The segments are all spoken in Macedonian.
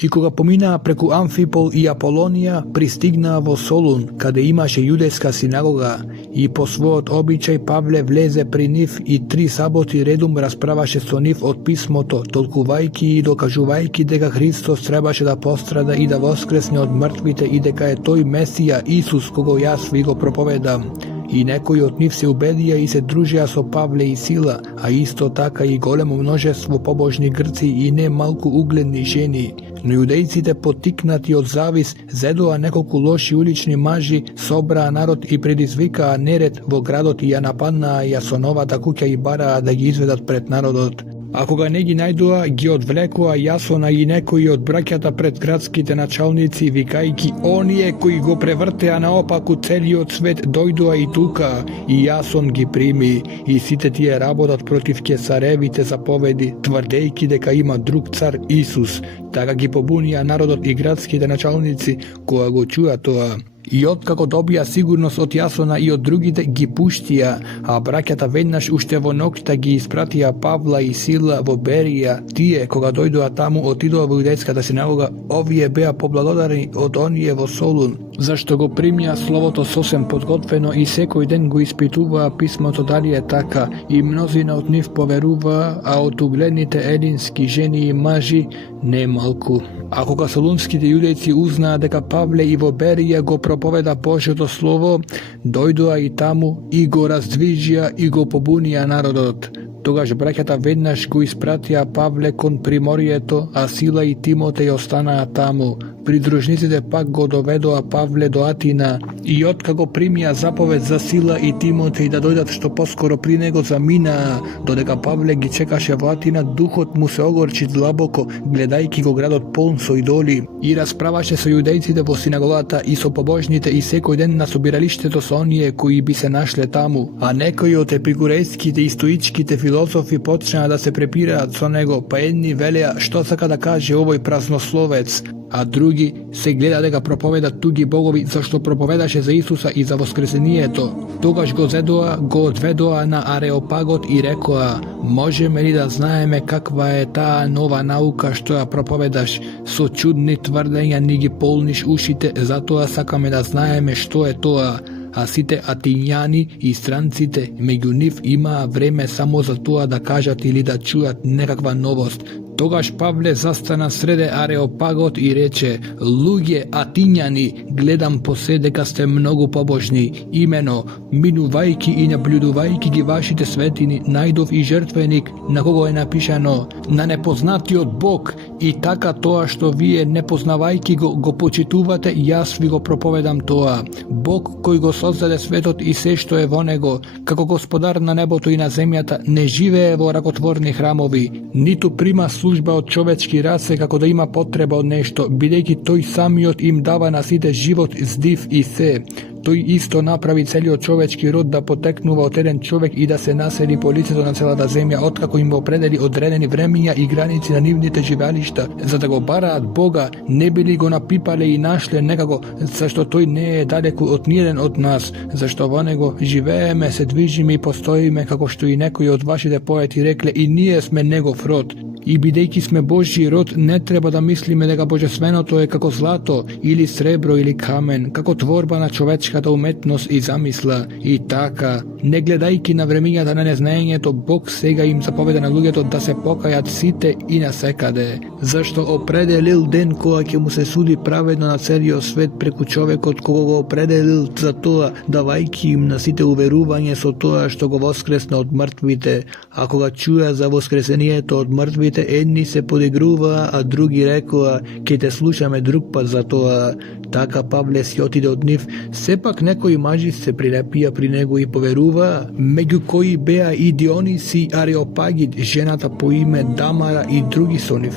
И кога поминаа преку Амфипол и Аполонија, пристигнаа во Солун, каде имаше јудејска синагога, и по својот обичај Павле влезе при нив и 3 саботи редум расправаше со нив од писмото, толкувајќи и докажувајќи дека Христос требаше да пострада и да воскресне од мртвите и дека е тој Месија Исус кого јас ви го проповедам. И некои од нив се убедија и се дружија со Павле и Сила, а исто така и големо множество побожни грци и не малку угледни жени. Но јудејците, поттикнати од завис, зедоа неколку лоши улични мажи, собраа народ и предизвикаа неред во градот и ја нападнаа Јасоновата куќа и бараа да ги изведат пред народот. А кога не ги најдоа, ги одвлекоа Јасона и некои од браќата пред градските началници, викајќи: оние кои го превртеа наопаку целиот свет дојдоа и тука, и Јасон ги прими, и сите тие работат против кесаревите заповеди, тврдејќи дека има друг цар Исус. Така ги побунија народот и градските началници кога го чуа тоа. И откако добија сигурност од Јасона и од другите, ги пуштија, а браќата веднаш уште во ноќта ги испратија Павла и Сила во Берија. Тие, кога дојдоа таму, отидоа во јудејската синагога, овие беа поблагодарени од оние во Солун, зашто го примија словото сосем подготвено и секој ден го испитуваа писмото дали е така, и мнозина од нив поверуваа, а од угледните елински жени и мажи не малку. А кога солунските јудејци узнаа дека Павле и во Берија го проповеда Божјото слово, дојдоа и таму и го раздвижија и го побунија народот. Тогаш браќата веднаш го испратија Павле кон приморието, а Сила и Тимотеј останаа таму. Придружниците пак го доведоа Павле до Атина, и откако примија заповед за Сила и Тимотеј да дојдат што поскоро при него, заминаа. Додека Павле ги чекаше во Атина, духот му се огорчи длабоко, гледајќи го градот полн со идоли, и расправаше со јудејците во синагогата и со побожните и секој ден на собиралиштето со оние кои би се нашле таму. А некои од епикурејските и стоичките филозофи почнаа да се препираат со него, па едни велеа што сака да каже овој празнословец, а други се гледа дека проповеда туги богови, зашто проповедаше за Исуса и за воскресението. Тогаш го зедоа, го одведоа на Ареопагот и рекоа: можеме ли да знаеме каква е таа нова наука што ја проповедаш? Со чудни тврдења ни ги полниш ушите, затоа сакаме да знаеме што е тоа. А сите атињани и странците меѓу нив имаа време само за тоа да кажат или да чуат некаква новост. Тогаш Павле застана среде Ареопагот и рече: луѓе атињани, гледам по се дека сте многу побожни. Имено, минувајќи и наблюдувајќи ги вашите светини, најдов и жртвеник на кого е напишано: на непознатиот Бог, и така тоа што вие непознавајќи го почитувате, јас ви го проповедам тоа. Бог кој го создаде светот и се што е во него, како господар на небото и на земјата, не живее во ракотворни храмови, ниту прима служба од човечки раце како да има потреба од нешто, бидејќи тој самиот им дава на сите живот, здив и се. Тој исто направи целиот човечки род да потекнува од еден човек и да се насели по лицето на целата земја, откако им определи одредени времиња и граници на нивните живеалишта, за да го бараат Бога, не били го напипале и нашле некако, зашто тој не е далеку од ниеден од нас, зашто во него живееме, се движиме и постоиме, како што и некои од вашите поети рекле, и ние сме негов род. И бидејќи сме Божји род, не треба да мислиме дека божественото е како злато, или сребро, или камен, како творба на човечката уметност и замисла. И така, не гледајќи на времињата на незнаењето, Бог сега им заповеда на луѓето да се покајат сите и насекаде. Зашто определил ден кога ќе му се суди праведно на целиот свет преку човекот кога го определил за тоа, давајќи им на сите уверување со тоа што го воскресна од мртвите. А кога чуја за воскресението од мртвите, едни се подигруваа, а други рекоа: ќе те слушаме друг пат за тоа. Така Павле си отиде од нив. Сепак некои мажи се прилепија при него и поверуваа, меѓу кои беа и Диониси Ареопагит, жената по име Дамара и други со нив.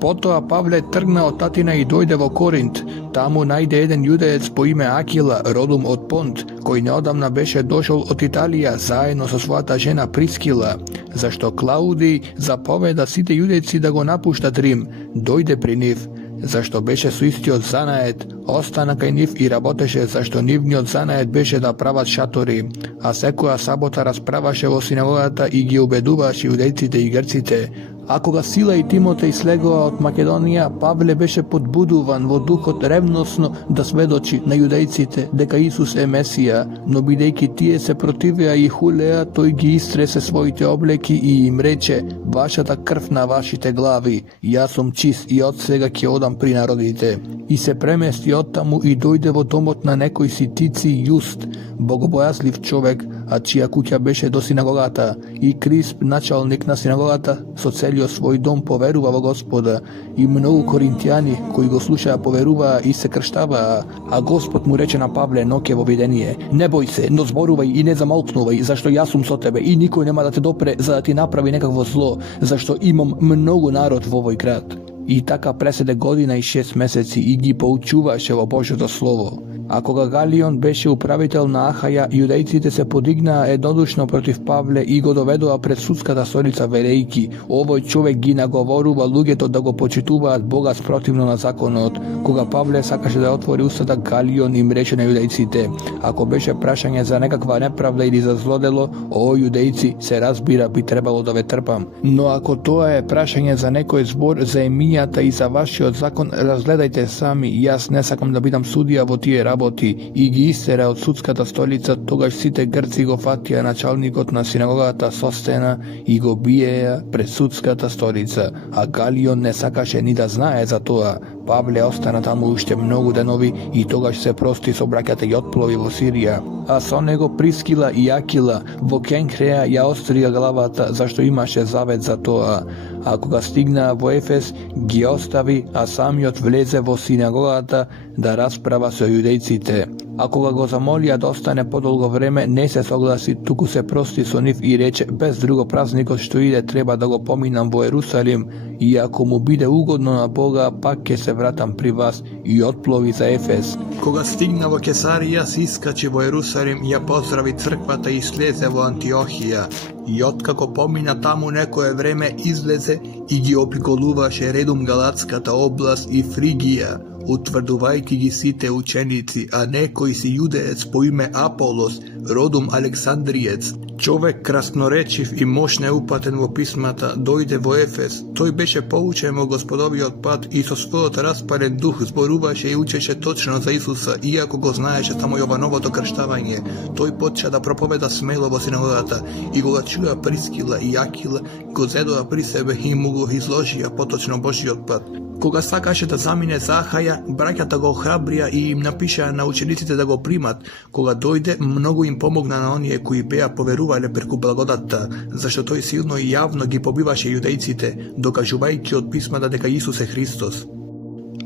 Потоа Павле тргна од Атина и дојде во Коринт. Таму најде еден јудеец по име Акила, родом од Понт, кој неодамна беше дошол од Италија заедно со својата жена Прискила, зашто Клаудиј заповеда сите јудејци да го напуштат Рим. Дојде при нив, зашто беше со истиот занает, остана кај нив и работеше, зашто нивниот занает беше да прават шатори, а секоја сабота расправаше во синагогата и ги убедуваше јудејците и грците. А кога Сила и Тимотеј слегоа од Македонија, Павле беше подбудуван во духот ревносно да сведочи на јудејците дека Исус е Месија, но бидејќи тие се противеа и хулеа, тој ги истресе своите облеки и им рече: вашата крв на вашите глави, јас сум чист и од сега ќе одам при народите. И се премести оттаму и дојде во домот на некој си Тици Јуст, богобојазлив човек, а чија куќа беше до синагогата, и Крисп, началник на синагогата, со целиот свој дом поверува во Господа, и многу коринтијани кои го слушаа поверуваа и се крштаваа, а Господ му рече на Павле ноќе во видение: не бој се, но зборувај и не замолкнувај, зашто јас сум со тебе и никој нема да те допре за да ти направи некакво зло, зашто имам многу народ во овој град. И така преседе година и 6 месеци и ги поучуваше во Божјото Слово. А кога Галион беше управител на Ахаја, јудејците се подигнаа еднодушно против Павле и го доведоа пред судската столица велејки: овој човек ги наговорува луѓето да го почитуваат Бога спротивно на законот. Кога Павле сакаше да отвори устата, Галион им рече на јудејците: ако беше прашање за некаква неправда или за злодело, о јудејци, се разбира, би требало да ве трпам. Но ако тоа е прашање за некој збор за емијата и за вашиот закон, разгледајте сами, јас не сакам да бидам судија во тие работи. И ги истера од судската столица. Тогаш сите грци го фатија началникот на синагогата Состена и го биеја пред судската столица, а Галион не сакаше ни да знае за тоа. Павле остана таму уште многу денови и тогаш се прости со браќата и отплови во Сирија. А со него Прискила и Акила во Кенкреја ја острија главата, зашто имаше завет за тоа. А кога стигнаа во Ефес, ги остави, а самиот влезе во синагогата да расправа со јудејците. А кога го замолија да остане подолго време, не се согласи, туку се прости со нив и рече: без друго празникот што иде треба да го поминам во Ерусалим, и ако му биде угодно на Бога, пак ќе се вратам при вас, и отплови за Ефес. Кога стигна во Кесарија, се искачи во Ерусалим, ја поздрави црквата и слезе во Антиохија. И откако помина таму некое време, излезе и ги обиколуваше редум Галатската област и Фригија, утврдувајќи ги сите ученици, а некој си јудеец по име Аполос, родум Александриец, човек красноречив и мош неупатен во писмата, дојде во Ефес. Тој беше поучен во Господовиот пат и со својот распален дух зборуваше и учеше точно за Исуса, иако го знаеше само Јовановото крштавање. Тој почна да проповеда смело во синагогата и кога чуа Прискила и Акила, го зедоа при себе и му го изложија поточно Божиот пат. Кога сакаше да замине за Ахаја, браќата го охрабрија и им напишаа на учениците да го примат. Кога дојде, многу им помогна на оние кои беа поверувале преку благодатта, зашто тој силно и јавно ги побиваше јудејците, докажувајќи од писмата дека Исус е Христос.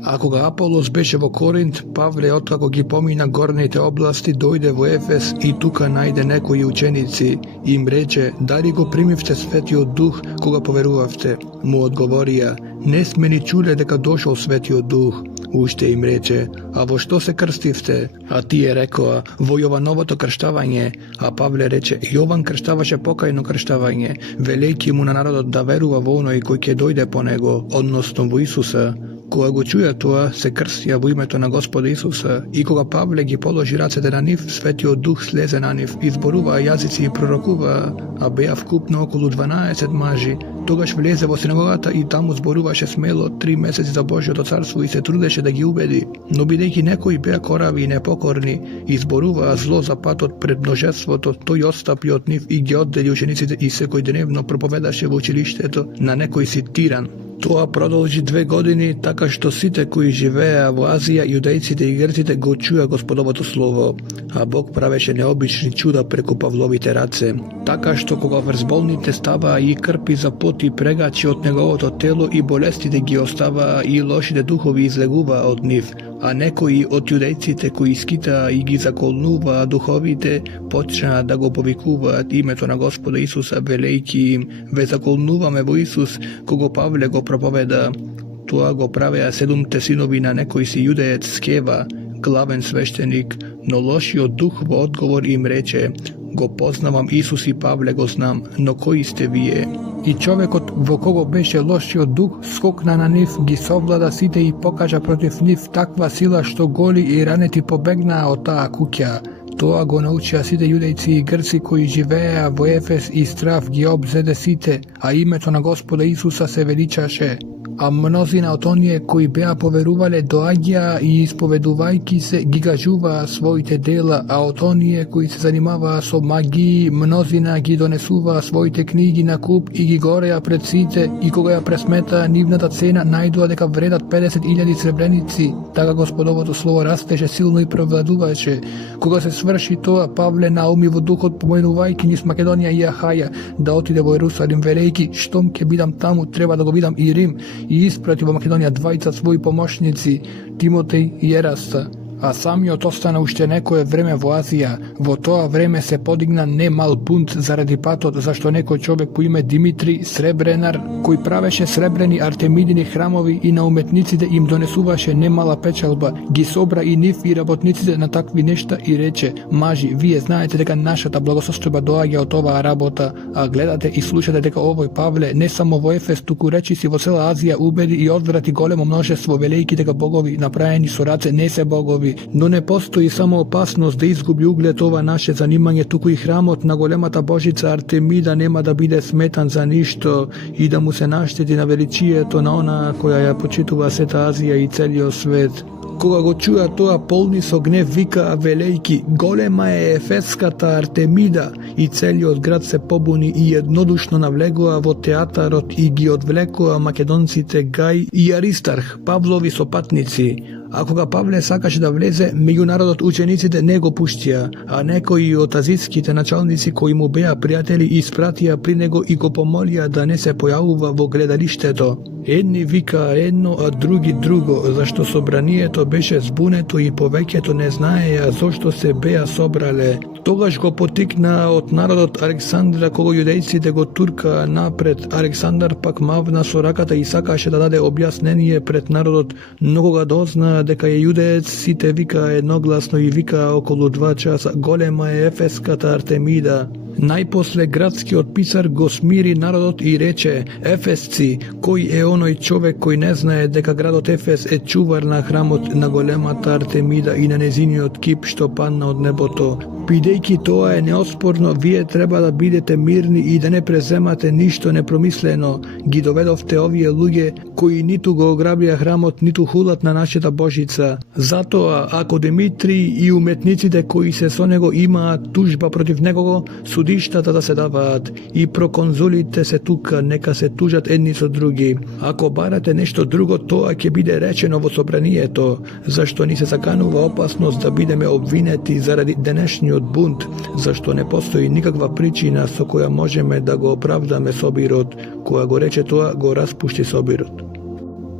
А кога Аполос беше во Коринт, Павле, откако ги помина горните области, дојде во Ефес и тука најде некои ученици. Им рече: дали го примивте Светиот Дух кога поверувавте? Му одговорија: не сме ни чуле дека дошол Светиот Дух. Уште им рече: а во што се крстивте? А тие рекоа: во Јовановото крштавање. А Павле рече: Јован крштаваше покајно крштавање, велејќи му на народот да верува во оној кој ќе дојде по него, односно во Исуса. Кога го чуја тоа, се крстија во името на Господа Исуса, и кога Павле ги положи рацете на нив, Светиот Дух слезе на нив, изборуваа јазици и пророкуваа, а беа вкупно околу 12 мажи. Тогаш влезе во синагогата и таму зборуваше смело 3 месеци за Божјото царство и се трудеше да ги убеди. Но бидејќи некои беа корави и непокорни, и зборуваа зло за патот пред множеството, тој отстапи од нив и ги оддели учениците и секој деневно проповедаше во училиштето на некој си Тиран. Тоа продолжи 2 години, така што сите кои живееа во Азија, јудејците и грците, го чуја Господовото слово, а Бог правеше необични чуда преку Павловите раце. Така што кога врзболните ставаа и крпи за пот и прегачи од неговото тело и болестите ги оставаа и лошите духови излегуваа од нив, а некои од јудејците кои скитаа и ги заколнуваа духовите, почнаа да го повикуваат името на Господа Исуса, велејќи им: ве заколнуваме во Исус, кого Павле го проповеда. Тоа го правеа 7 синови на некој си јудеец Скева, главен свештеник, но лошиот дух во одговор им рече: го познавам Исус и Павле го знам, но кои сте вие? И човекот во кого беше лошиот дух скокна на нив, ги совлада сите и покажа против нив таква сила што голи и ранети побегнаа од таа куќа. Тоа го научија сите јудејци и грци кои живееа во Ефес и страв ги обзеде сите, а името на Господа Исуса се величаше. А мнозина од оние кои беа поверувале доаѓаа и исповедувајки се ги кажуваа своите дела, а од оние кои се занимаваа со магии, мнозина ги донесуваа своите книги на куп и ги гореа пред сите, и кога ја пресметаа нивната цена, најдоа дека вредат 50.000 сребреници. Така Господовото слово растеше силно и превладуваше. Кога се сврши тоа, Павле науми во духот, поменувајќи низ Македонија и Ахаја, да отиде во Ерусалим, велејќи, штом ќе бидам таму, треба да го видам и Рим, и испрати во Македонија двајца своји помошници, Тимотеј и Ераста. А самиот остана уште некое време во Азија. Во тоа време се подигна немал бунт заради патот, зашто некој човек по име Димитри, сребренар, кој правеше сребрени артемидини храмови и на уметниците им донесуваше немала печалба, ги собра и нив и работниците на такви нешта и рече: мажи, вие знаете дека нашата благосостојба доаѓа од оваа работа, а гледате и слушате дека овој Павле не само во Ефес, туку речи си во цела Азија убеди и одврати големо множество, велејќи дека богови направени со раце не се богови. Но не постои само опасност да изгуби углед ова наше занимање, туку и храмот на големата божица Артемида нема да биде сметан за ништо и да му се наштети на величието на она која ја почитува сета Азија и целиот свет. Кога го чуја тоа, полни со гнев викаа велејки: голема е Ефеската Артемида, и целиот град се побуни и еднодушно навлегоа во театарот и ги одвлекоа македонците Гај и Аристарх, Павлови сопатници. А кога Павле сакаше да влезе, меѓу народот учениците не го пуштија, а некои од азиските началници кои му беа пријатели испратија при него и го помолија да не се појавува во гледалиштето. Едни викаа едно, а други друго, зашто собранието беше збунето и повеќето не знаеја зошто се беа собрале. Тогаш го потикнаа од народот Александра, кога јудејците го туркаа напред. Александар пак мавна со раката и сакаше да даде објаснение пред народот, но кога дознаа дека е јудеец, сите викаа едногласно и викаа околу 2 часа: голема е Ефеската Артемида. Најпосле градскиот писар го смири народот и рече: Ефесци, кој е оној човек кој не знае дека градот Ефес е чувар на храмот на големата Артемида и на незиниот кип што падна од небото? Бидејќи тоа е неоспорно, вие треба да бидете мирни и да не преземате ништо непромислено. Ги доведовте овие луѓе кои ниту го ограбија храмот, ниту хулат на нашата Божица. Затоа, ако Димитри и уметниците кои се со него имаат тужба против некого, судиштата да се даваат, и проконзулите се тука, нека се тужат едни со други. Ако барате нешто друго, тоа ќе биде речено во собранието, зашто ни се заканува опасност да бидеме обвинети заради денешниот бунт, зашто не постои никаква причина со која можеме да го оправдаме собирот. Кога го рече тоа, го распушти собирот.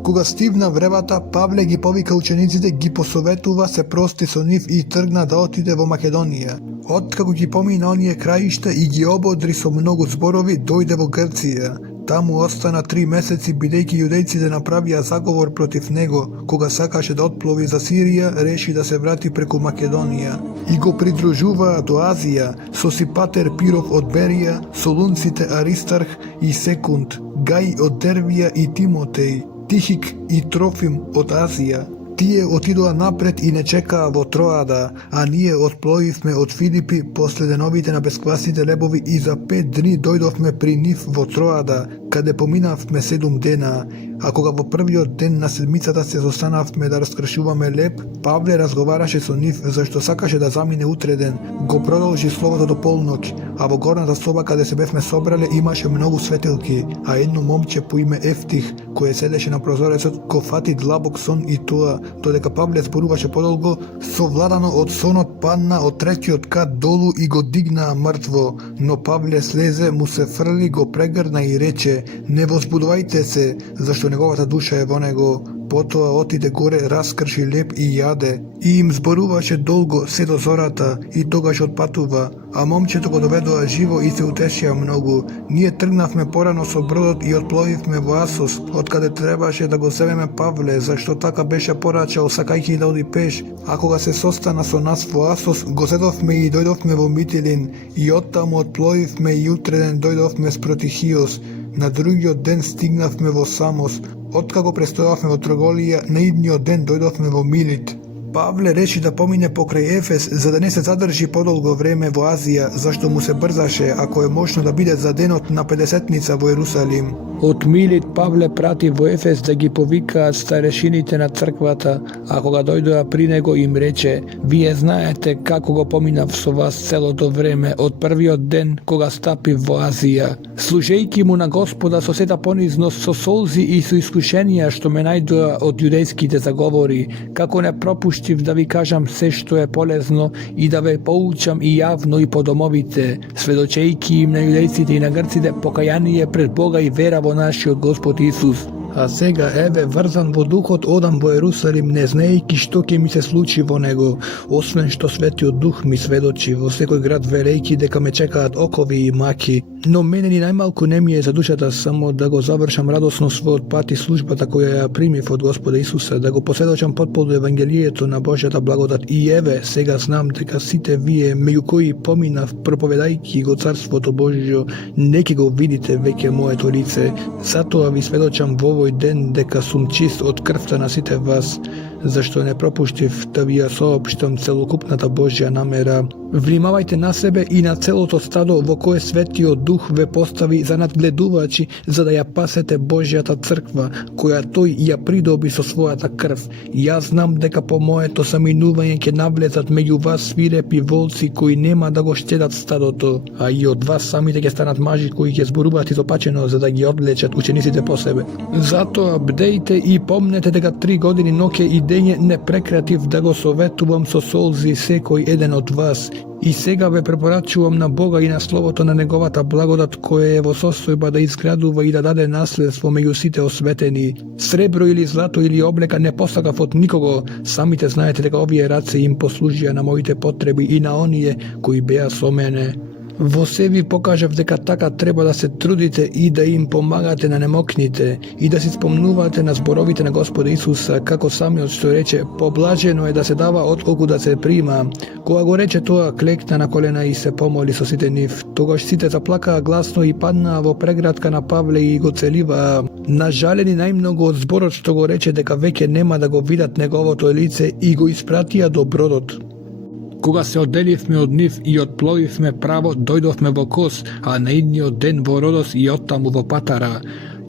Кога стивна вревата, Павле ги повика учениците, ги посоветува, се прости со нив и тргна да отиде во Македонија. Откако ги помина оние краишта и ги ободри со многу зборови, дојде во Грција. Таму остана 3 месеци, бидејќи јудејците направија заговор против него. Кога сакаше да отплови за Сирија, реши да се врати преку Македонија. И го придружуваа до Азија, со Сипатер Пиров од Берија, солунците Аристарх и Секунд, Гај од Дервија и Тимотеј, Тихик и Трофим од Азија. Тие отидоа напред и не чекаа во Троада, а ние отплоивме од Филипи после деновите на бесквасните лебови и за 5 дни дојдовме при нив во Троада, каде поминавме 7 дена. А кога во првиот ден на седмицата се застанавме да раскршуваме леб, Павле разговараше со нив, зашто сакаше да замине утре ден. Го продолжи словото до полноќ, а во горната соба каде се бевме собрале имаше многу светилки, а едно момче по име Ефтих, кое седеше на прозорецот, го фати длабок сон и тоа, додека Павле зборуваше подолго, совладано од сонот падна од третиот кат долу и го дигнаа мртво. Но Павле слезе, му се фрли, го прегрна и рече: не возбудувајте се, зашто неговата душа е во него. Потоа отиде горе, раскрши леб и јаде. И им зборуваше долго се до зората и тогаш отпатува. А момчето го доведоа живо и се утешија многу. Ние тргнавме порано со бродот и отпловивме во Асос, откаде требаше да го земеме Павле, зашто така беше порачал, сакајќи да оди пеш. А кога се состана со нас во Асос, го седовме и дојдовме во Митилин, и оттаму отпловивме и утреден дојдовме спроти Хиос. На другиот ден стигнавме во Самос. Откако престојавме во Троголија, на идниот ден дојдовме во Милит. Pavle reči da pomine pokraj Efes, za da ne se zadrži podolgo vreme vo Azija, zašto mu se brzaše, ako je možno da bide zadenot na 50-nica vo Jerusalim. Otmilit Pavle prati vo Efes da gi povika starešinite na crkvata, ako ga dojdoja pri nego im reče, vi je znajete kako go pominav so vas celo to vreme, od prvio den koga stapi vo Azija. Služejki mu na Gospoda so seta poniznost so solzi i su iskušenija što me najdoja od judejski te zagovori, kako ne propuštiv da vi kažam sve što je polezno i da ve poučam i javno i podomovite, svedočejki im na judejcite i na grcite pokajanije pred Boga i vera vo naši od Gospod Isus. A sega eve vrzan vo duhot odam vo Jerusalim, ne znejki što ke mi se sluči vo nego, osven što svetio duh mi svedoči vo sekoj grad veliki deka me čekaat okovi i maki. No mene ni najmalko ne mi je za dušata samo da go završam radosno svoj pati službata koja ja primiv od Gospoda Isusa, da go posvedočam potpodu evangelijeto na Božjata blagodat i eve sega znam deka site vije među koji pominav propovedajki go carstvo to Božjo, neki go vidite veke moje to lice, zato vi svedočam vo ovoj den deka sum čist od krvta na site vas, zašto ne propuštiv da vi ja soopštam celokupnata Božja namera. Vlimavajte na sebe i na celo to stado vo koje svetio duh ve postavi za nadgleduvači, za da ja pasete Božjata crkva, koja toj ja pridobi so svojata krv. Ja znam deka po moje to saminuvanje ke navlezat među vas svirepi volci koji nema da go štedat stado to, a i od vas sami teke stanat maži koji je zboruvati zopačeno za da gi odlečat učenicite po sebe. Zato bdejte i pomnete deka 3 godine noke i denje ne prekrativ da go sovetuvam so solzi sekoj eden od vas. I sega ve preporačuvam na Boga i na slovoto na negovata blagodat koje je vo sostojba da izgraduva i da dade nasledstvo među site osveteni. Srebro ili zlato ili obleka ne postagav od nikogo, sami te znajete deka ovije race im poslužija na mojite potrebi i na onije koji beja so mene. Vo sebi pokažev deka taka treba da se trudite i da im pomagate na nemoknite i da si spomnuvate na zborovite na Gospoda Isusa, kako sami od što reče, poblaženo je da se dava od kogu da se prima. Koga go reče toa klekna na kolena i se pomoli so site niv, togaš site zaplaka glasno i padna vo pregratka na Pavle i go celiva. Nažaljeni najmnogo od zborot što go reče deka veke nema da go vidat negovo to lice i go ispratija do brodot. Koga se oddelivme od njih i odplovivme pravo, dojdovme vo Kos, a naidnio den vo Rodos i ottamu vo Patara.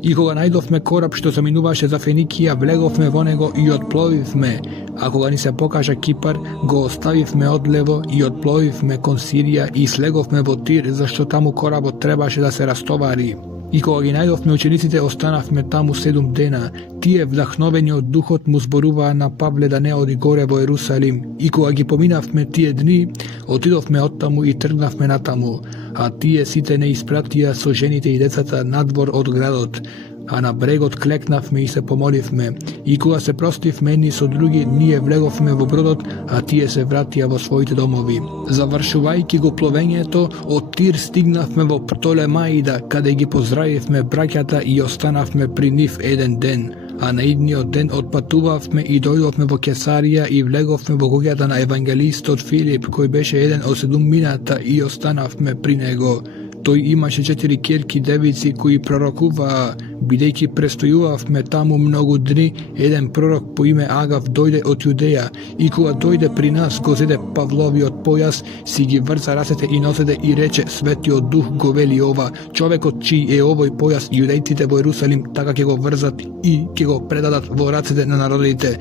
I koga najdovme korab što zaminuvaše za Fenikija, vlegovme vo nego i odplovivme, a koga ni se pokaže Kipar, go ostavivme odlevo i odplovivme kon Sirija i slegovme vo Tir, zašto tamo korabo trebaše da se rastovari. I koga gi najdovme učenicite, ostanavme tamo 7 dena. Tije vdahnovenje od duhot mu zboruva na Pavle da ne odi gore vo Jerusalim. I koga gi pominavme tije dni, otidovme od tamu i trgnavme na tamu. A tije site ne ispratija so ženite i decata nadvor od gradot. A na bregot kleknavme i se pomolivme. I koga se prostiv meni so drugi, nije vlegovme vo brodot, a tije se vratija vo svojite domovi. Završuvajki go plovenje to, od Tir stignavme vo Ptolemaida, kada gi pozdravivme brakjata i ostanavme pri njih eden den. A naidnio den otpatuvavme i dojdovme vo Kesarija i vlegovme vo kogjata na evangelist od Filip, koji beše jedan od 7 minata i ostanavme pri nego. Той имаше 4 кирки девици кои пророкуваа, бидејќи престојувавме таму многу дни, еден пророк по име Агав дојде од Јудеја и кога дојде при нас го зеде Павловиот појас, си ги врза рацете и носете и рече Светиот Дух го вели ова, човекот чиј е овој појас, јудејците во Ерусалим така ќе го врзат и ќе го предадат во рацете на народите.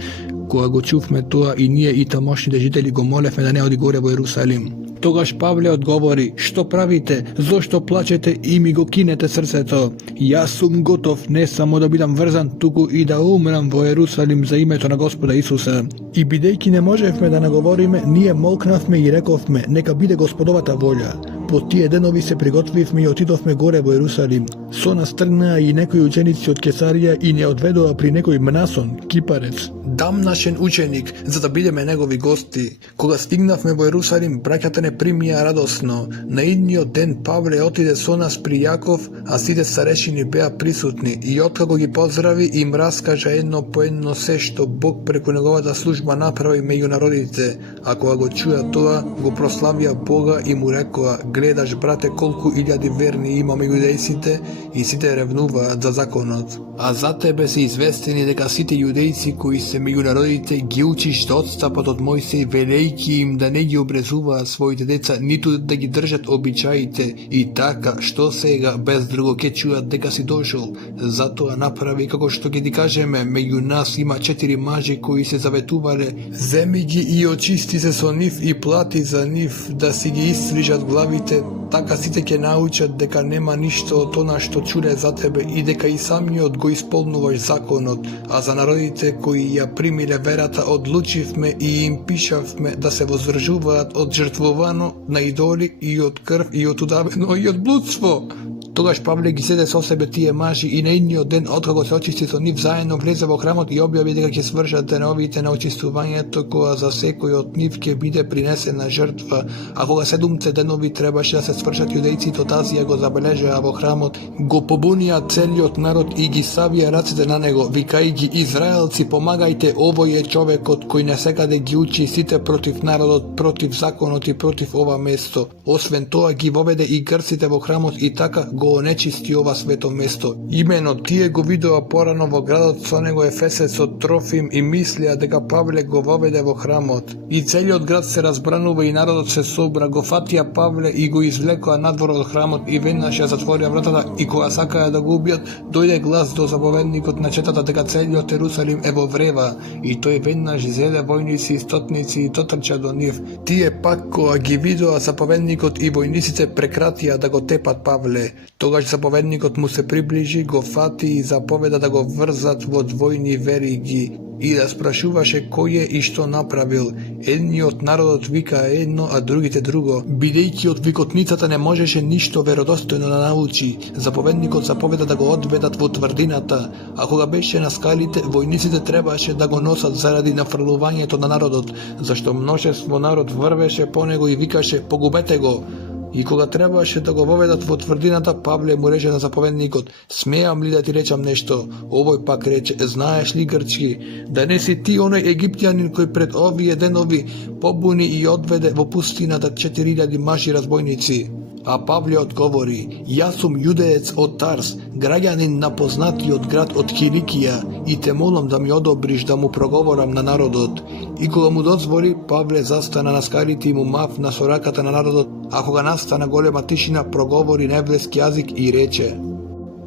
Кога го чувме тоа и ние и тамошните жители го молевме да не оди горе во Ерусалим. Тогаш Павле одговори, што правите, зошто плачете и ми го кинете срцето? Јас сум готов не само да бидам врзан, туку и да умрам во Ерусалим за името на Господа Исуса. И бидејќи не можевме да наговориме, ние молкнавме и рековме, нека биде Господовата волја. По тие денови се приготвивме и отидовме горе во Ерусалим. Со нас тргнаа и некои ученици од Кесарија и не одведоа при некој Мнасон, кипарец, дамнашен ученик, за да бидеме негови гости. Кога стигнавме во Ерусалим, браќата не примија радосно. На идниот ден Павле отиде со нас при Јаков, а сите старешини беа присутни и откако ги поздрави им раскажа едно по едно се што Бог преку неговата служба направи меѓу народите, а кога го чуја тоа, го прославија Бога и му рекоа: гледаш, брате, колку илјади верни има меѓу јудејците и сите ревнуваат за законот. А за тебе се известени дека сите јудејци кои се меѓу народите ги учиш да отстапат од Мојсей, велејќи им да не ги обрезуваат своите деца, ниту да ги држат обичаите, и така што сега без друго ќе чуат дека си дошол. Затоа направи како што ќе ти кажеме, меѓу нас има 4 мажи кои се заветувале, земи ги и очисти се со нив и плати за нив да си ги истрижат главите, така сите ќе научат дека нема ништо од она што чуле за тебе и дека и самиот го исполнуваш законот. А за народите кои ја примиле верата одлучивме и им пишавме да се воздржуваат од жртвувано на идоли и од крв и од удавено и од блудство. Тогаш Павле ги седе со себе тие мажи и на идниот ден, откако се очисти со нив, заедно влезе во храмот и објави дека ќе свршат деновите на очистувањето, кога за секој од нив ќе биде принесена жртва. А кога 7 денови требаше да се свршат, јудејците од Азија го забележаа во храмот, го побунија целиот народ и ги ставија раците на него, викајќи: Израелци, помагајте, овој е човекот кој насекаде ги учи сите против народот, против законот и против ова место. Освен тоа ги воведе и грците во храмот и така го онечисти ова свето место. Имено тие го видоа порано во градот со него ефесецот Трофим и мислеа дека Павле го воведе во храмот. И целиот град се разбранува и народот се собра, го фатија Павле и го извлекоа надвор од храмот и веднаш ја затворија вратата, и кога сакаа да го убијат, дојде глас до заповедникот на четата дека целиот Ерусалим е во врева, и тој веднаш зеде војници и стотници и дотрча до нив. Тие пак кога ги видоа заповедникот и војниците, прекратија да го тепат Павле. Тогаш заповедникот му се приближи, го фати и заповеда да го врзат во двојни вериги и да спрашуваше кој е и што направил. Едниот народот вика едно, а другите друго. Бидејќи од викотницата не можеше ништо веродостојно да научи, заповедникот заповеда да го одведат во тврдината, а кога беше на скалите, војниците требаше да го носат заради нафрлувањето на народот, зашто множество народ врвеше по него и викаше: погубете го. И кога требаше да го воведат во тврдината, Павле му рече на заповедникот: смеам ли да ти речам нешто? Овој пак рече: знаеш ли грчки? Да не си ти оној египтјанин кој пред овие денови побуни и одведе во пустината 4000 мажи разбойници? А Павле одговори: јас сум јудеец од Тарс, граѓанин на познатиот град од Киликија, и те молам да ми одобриш да му проговорам на народот. И кога му дозволи, Павле застана на скалите и му мавна со раката на народот, а кога настана голема тишина, проговори на еврејски јазик и рече: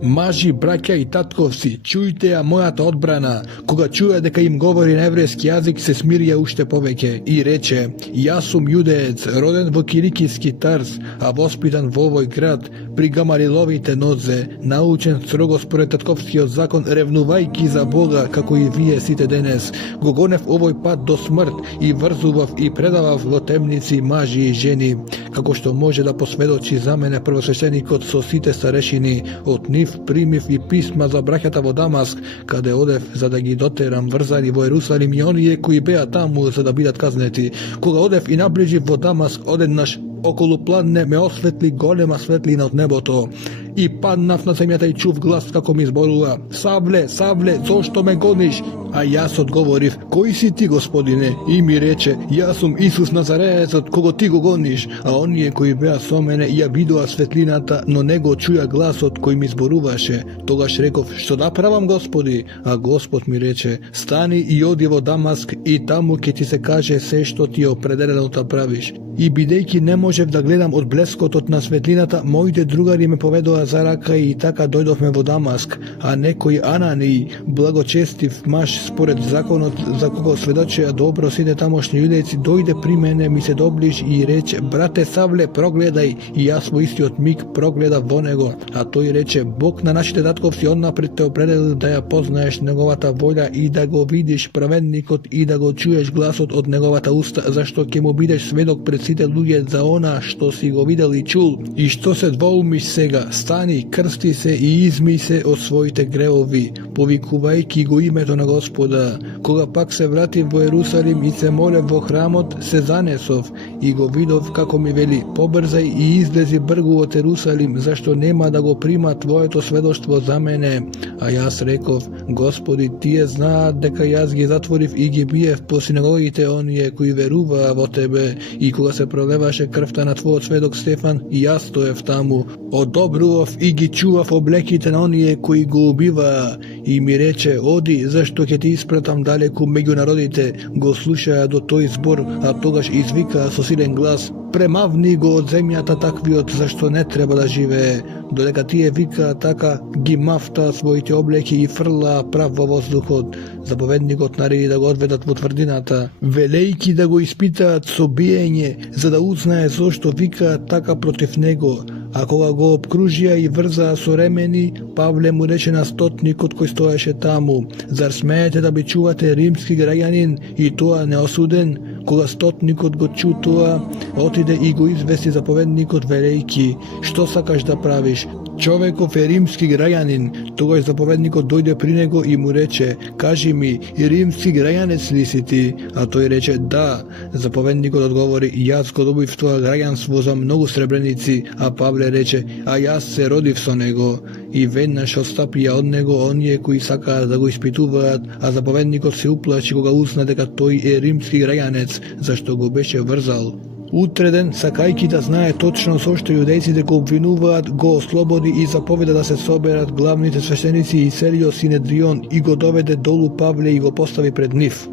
мажи, браќа и татковци, чујте ја мојата одбрана. Кога чуја дека им говори на еврејски јазик, се смирија уште повеќе и рече: јас сум јудеец, роден во Киликијски Тарс, а воспитан во овој град, при Гамалиловите нозе, научен строго според татковскиот закон, ревнувајќи за Бога, како и вие сите денес. Го гонев овој пат до смрт и врзував и предавав во темници мажи и жени, како што може да посведочи за мене првосвещеникот со сите старешини. Од нив примив и писма за браќата во Дамаск, каде одев за да ги дотерам врзани во Ерусалим и оние кои беа таму за да бидат казнети. Кога одев и наближив во Дамаск, одеднаш околу пладне ме осветли голема светлина од небото. И паднав на земјата и чув глас како ми зборува: Савле, Савле, зошто ме гониш? А јас одговорив: кој си ти, Господине? И ми рече: јас сум Исус Назареецот, кого ти го гониш. А оние кои беа со мене ја видоа светлината, но не го чуја гласот кој ми зборуваше. Тогаш реков: што да правам, Господи? А Господ ми рече: стани и оди во Дамаск, и таму ќе ти се каже се што ти е определено да правиш. И бидејќи не можев да гледам од блескотот на светлината, моите другари ме поведоа за рака и така дојдовме во Дамаск. А некој Ананија, благочестив маж според законот, за кого сведочеа добро сите тамошни јудејци, дојде при мене, ми се доближи и рече: брате Савле, прогледај. И јас во истиот миг прогледав во него, а тој рече: Бог на нашите татковци однапред те определил да ја познаеш неговата волја и да го видиш праведникот и да го чуеш гласот од неговата уста, зашто ќе му бидеш сведок пред сите луѓе за она што си го видел и чул. И што се двоумиш сега? Стани, крсти се и измиј се од своите гревови, повикувајќи го името на Господа. Кога пак се вратив во Ерусалим и се молев во храмот, се занесов и го видов како ми вели: побрзај и излези бргу од Ерусалим, зашто нема да го прима твоето сведоштво за мене. А јас реков: Господи, тие знаат дека јас ги затворив и ги биев по синагогите оние кои веруваа во тебе. И кога се пролеваше крвта на твојот сведок Стефан, и јас стоев таму. Одобрував и ги чував облеките на оние кои го убиваа, и ми рече: оди, зашто ќе ти испратам далеку меѓу народите. Го слушаа до тој збор, а тогаш извикаа со силен глас: премавни го од земјата таквиот, зашто не треба да живее. Додека тие викаа така, ги мафтаа своите облеки и фрлаа прав во воздухот. Заповедникот нареди да го одведат во тврдината, велејки да го испитаат со биење, за да узнае зошто викаат така против него. А кога го обкружија и врзаа со ремени, Павле му рече на стотникот кој стоеше таму: зар смеете да бичувате римски граѓанин и тоа неосуден? Кога стотникот го чу тоа, отиде и го извести заповедникот велејки: што сакаш да правиш? Човеков е римски граѓанин. Тогаш заповедникот дојде при него и му рече: кажи ми, и римски граѓанец ли си ти? А тој рече: да. Заповедникот одговори: јас го добив тоа граѓанство за многу сребреници. А Павле рече: а јас се родив со него. И веднаш отстапија од него оние кои сакаат да го испитуваат, а заповедникот се уплачи кога узна дека тој е римски граѓанец, зашто го беше врзал. Утреден, сакајки да знае точно со што јудејците го обвинуваат, го ослободи и заповеда да се соберат главните свештеници и целиот Синедрион, и го доведе долу Павле и го постави пред нив.